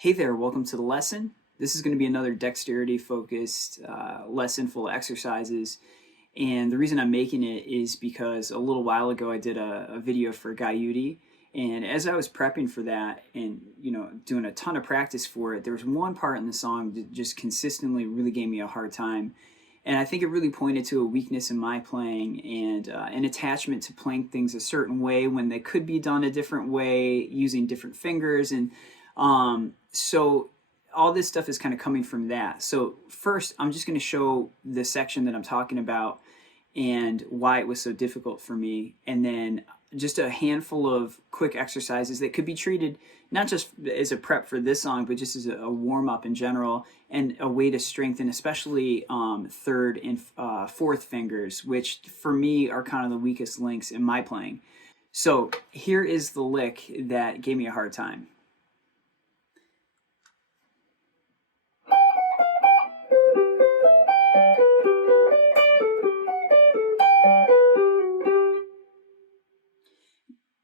Hey there, welcome to the lesson. This is going to be another dexterity focused lesson full of exercises. And the reason I'm making it is because a little while ago I did a video for Gaiudi. And as I was prepping for that and, doing a ton of practice for it, there was one part in the song that just consistently really gave me a hard time. And I think it really pointed to a weakness in my playing and an attachment to playing things a certain way when they could be done a different way using different fingers. And so all this stuff is kind of coming from that. So first, I'm just going to show the section that I'm talking about and why it was so difficult for me. And then just a handful of quick exercises that could be treated not just as a prep for this song, but just as a warm-up in general and a way to strengthen especially third and fourth fingers, which for me are kind of the weakest links in my playing. So here is the lick that gave me a hard time.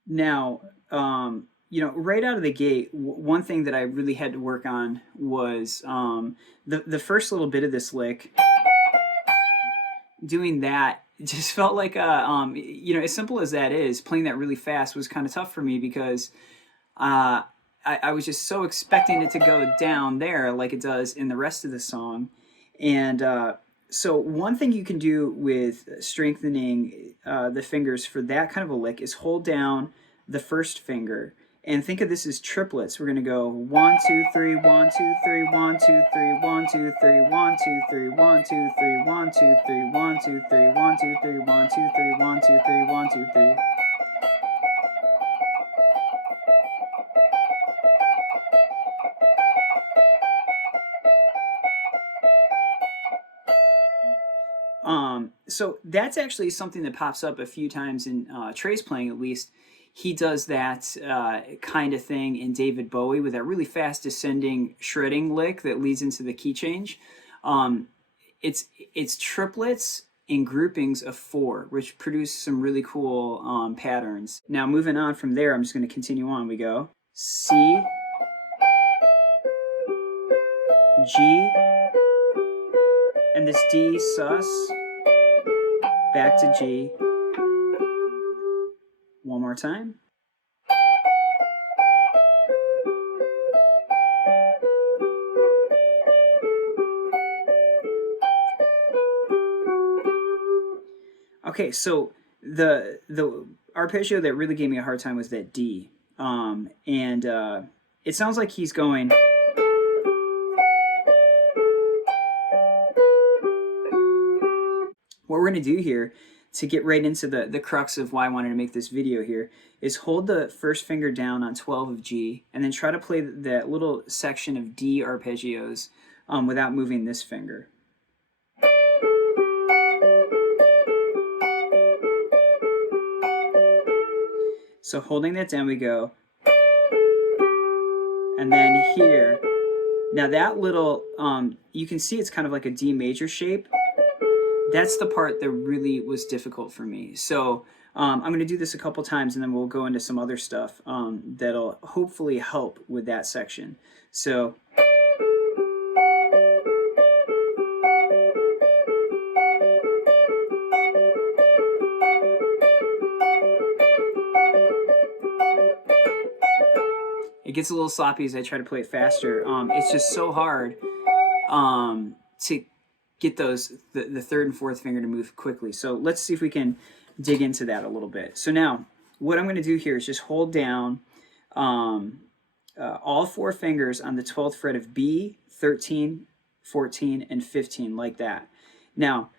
Now, right out of the gate, one thing that I really had to work on was the first little bit of this lick. Doing that just felt like as simple as that is, playing that really fast was kind of tough for me because I was just so expecting it to go down there like it does in the rest of the song. And so one thing you can do with strengthening the fingers for that kind of a lick is hold down the first finger and think of this as triplets. We're going to go 1, 2, 3, 1, 2, 3, 1, 2, 3, 1, 2, 3, 1, 2, 3, 1, 2, 3, 1, 2, 3, 1, 2, 3, 1, 2, 3, 1, 2, 3, 1, 2, 3, 1, 2, 3. So that's actually something that pops up a few times in Trey's playing, at least. He does that kind of thing in David Bowie with that really fast descending shredding lick that leads into the key change. It's triplets in groupings of 4, which produce some really cool patterns. Now moving on from there, I'm just going to continue on. We go C, G, and this D sus, back to G. One more time. Okay, so the arpeggio that really gave me a hard time was that D. It sounds like he's going. What we're going to do here to get right into the crux of why I wanted to make this video here is hold the first finger down on 12 of G and then try to play that little section of D arpeggios without moving this finger. So holding that down, we go. And then here. Now that little, you can see it's kind of like a D major shape. That's the part that really was difficult for me. So I'm going to do this a couple times and then we'll go into some other stuff that'll hopefully help with that section. So it gets a little sloppy as I try to play it faster. It's just so hard to get the third and fourth finger to move quickly. So let's see if we can dig into that a little bit. So now what I'm going to do here is just hold down all 4 fingers on the 12th fret of B, 13, 14, and 15 like that. Now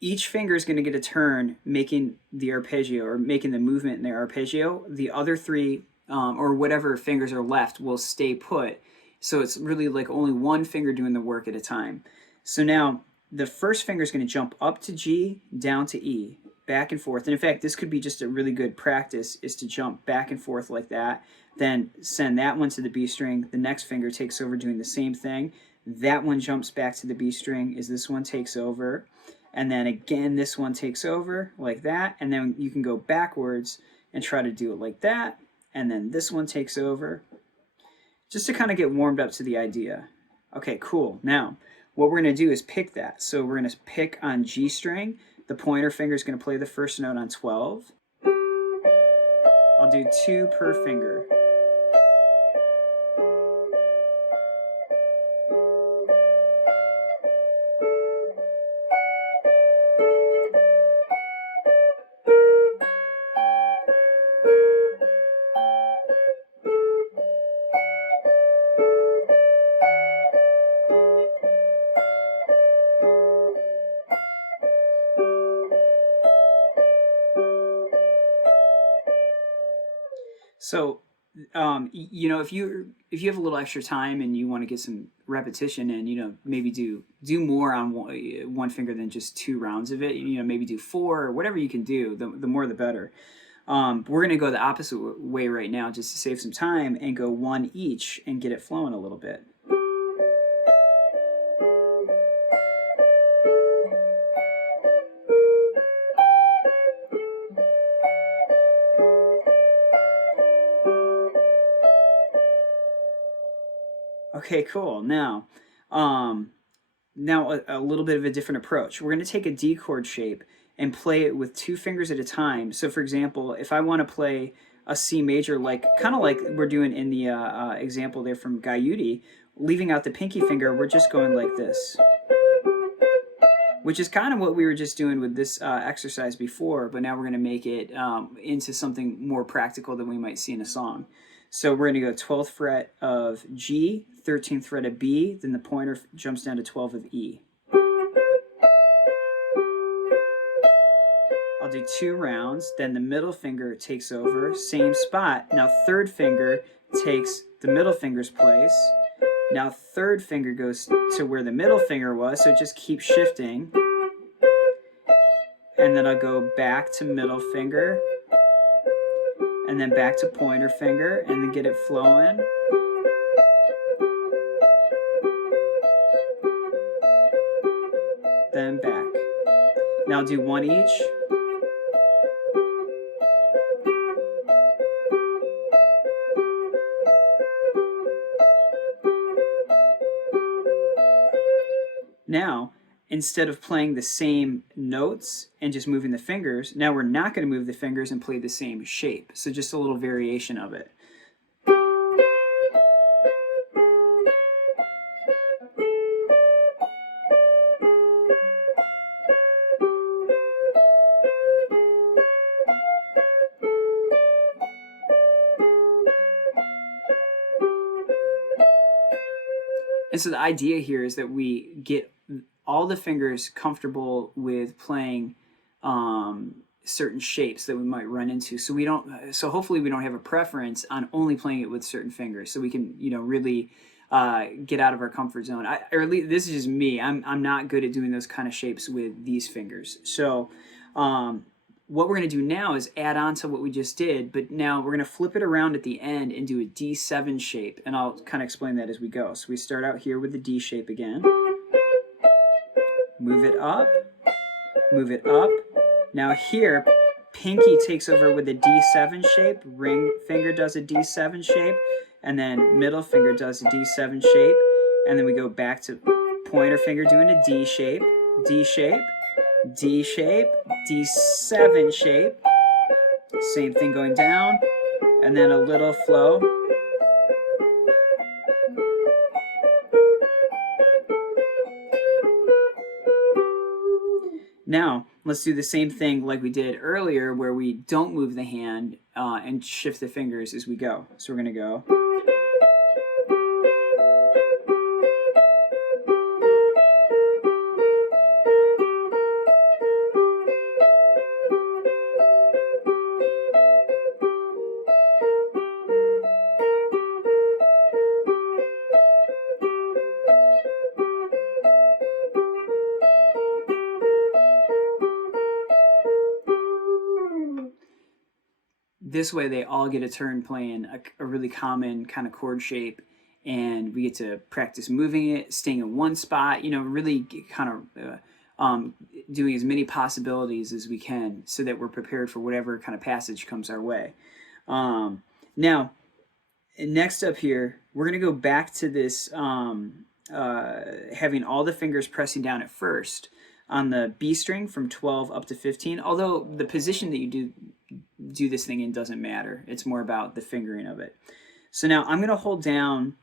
each finger is going to get a turn making the arpeggio or making the movement in the arpeggio. The other 3 or whatever fingers are left will stay put. So it's really like only one finger doing the work at a time. So now the first finger is going to jump up to G, down to E, back and forth. And in fact, this could be just a really good practice is to jump back and forth like that. Then send that one to the B string. The next finger takes over doing the same thing. That one jumps back to the B string as this one takes over. And then again, this one takes over like that. And then you can go backwards and try to do it like that. And then this one takes over. just to kind of get warmed up to the idea. Okay, cool. Now, what we're going to do is pick that. So we're going to pick on G string. The pointer finger is going to play the first note on 12. I'll do 2 per finger. So, if you have a little extra time and you want to get some repetition and maybe do more on one finger than just 2 rounds of it. Maybe do 4 or whatever you can do. The more the better. We're gonna go the opposite way right now just to save some time and go 1 each and get it flowing a little bit. Okay, cool. Now a little bit of a different approach. We're going to take a D chord shape and play it with 2 fingers at a time. So for example, if I want to play a C major, kind of like we're doing in the example there from Gaiuti, leaving out the pinky finger, we're just going like this, which is kind of what we were just doing with this exercise before, but now we're going to make it into something more practical than we might see in a song. So we're going to go 12th fret of G, 13th fret of B, then the pointer jumps down to 12 of E. I'll do 2 rounds, then the middle finger takes over, same spot. Now 3rd finger takes the middle finger's place. Now 3rd finger goes to where the middle finger was, so it just keeps shifting. And then I'll go back to middle finger, and then back to pointer finger, and then get it flowing. Then back. Now I'll do 1 each. Now, instead of playing the same notes and just moving the fingers, now we're not going to move the fingers and play the same shape. So just a little variation of it. And so the idea here is that we get all the fingers comfortable with playing certain shapes that we might run into. So hopefully we don't have a preference on only playing it with certain fingers. So we can, really get out of our comfort zone. Or at least this is just me. I'm not good at doing those kind of shapes with these fingers. So what we're going to do now is add on to what we just did, but now we're going to flip it around at the end and do a D7 shape, and I'll kind of explain that as we go. So we start out here with the D shape again. Move it up, move it up. Now here, pinky takes over with a D7 shape, ring finger does a D7 shape, and then middle finger does a D7 shape, and then we go back to pointer finger doing a D shape, D shape, D shape, D7 shape, same thing going down, and then a little flow. Now, let's do the same thing like we did earlier where we don't move the hand and shift the fingers as we go. So we're going to go. This way they all get a turn playing a really common kind of chord shape, and we get to practice moving it, staying in one spot, really kind of doing as many possibilities as we can so that we're prepared for whatever kind of passage comes our way. Now, And next up here, we're going to go back to this having all the fingers pressing down at first on the B string from 12 up to 15, although the position that you do this thing in doesn't matter. It's more about the fingering of it. So now I'm going to hold down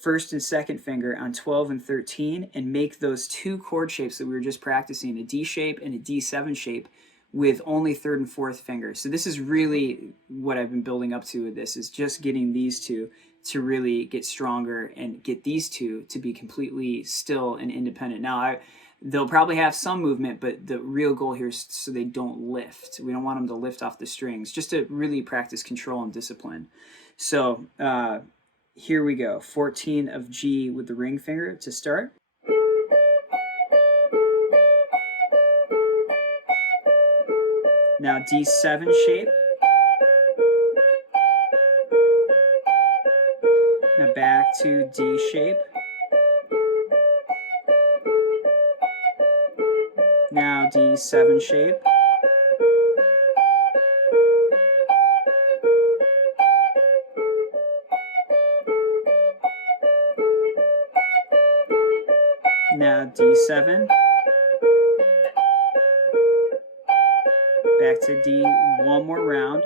first and second finger on 12 and 13 and make those two chord shapes that we were just practicing, a D shape and a D7 shape, with only third and fourth fingers. So this is really what I've been building up to with this, is just getting these two to really get stronger and get these two to be completely still and independent. Now, they'll probably have some movement, but the real goal here is so they don't lift. We don't want them to lift off the strings, just to really practice control and discipline. So here we go. 14 of G with the ring finger to start. Now D7 shape. Now back to D shape. Now D7 shape. Now D7. Back to D, one more round.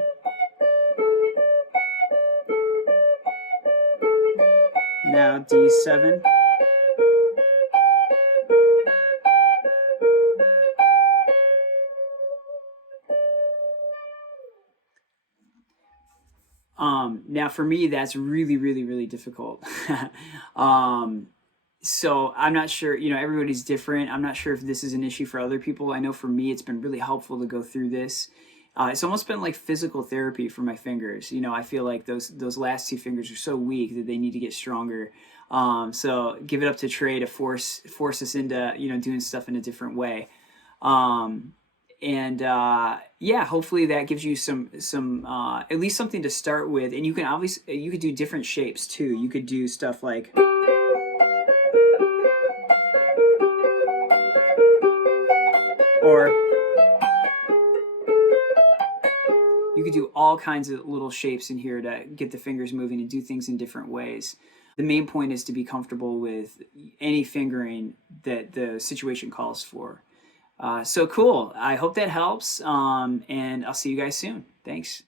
Now D7. Now for me, that's really, really, really difficult. So I'm not sure, everybody's different. I'm not sure if this is an issue for other people. I know for me, it's been really helpful to go through this. It's almost been like physical therapy for my fingers. I feel like those last two fingers are so weak that they need to get stronger. So give it up to Trey to force us into, doing stuff in a different way. Yeah, hopefully that gives you some at least something to start with. And you could do different shapes too. You could do stuff like, or you could do all kinds of little shapes in here to get the fingers moving and do things in different ways. The main point is to be comfortable with any fingering that the situation calls for. So cool. I hope that helps, and I'll see you guys soon. Thanks.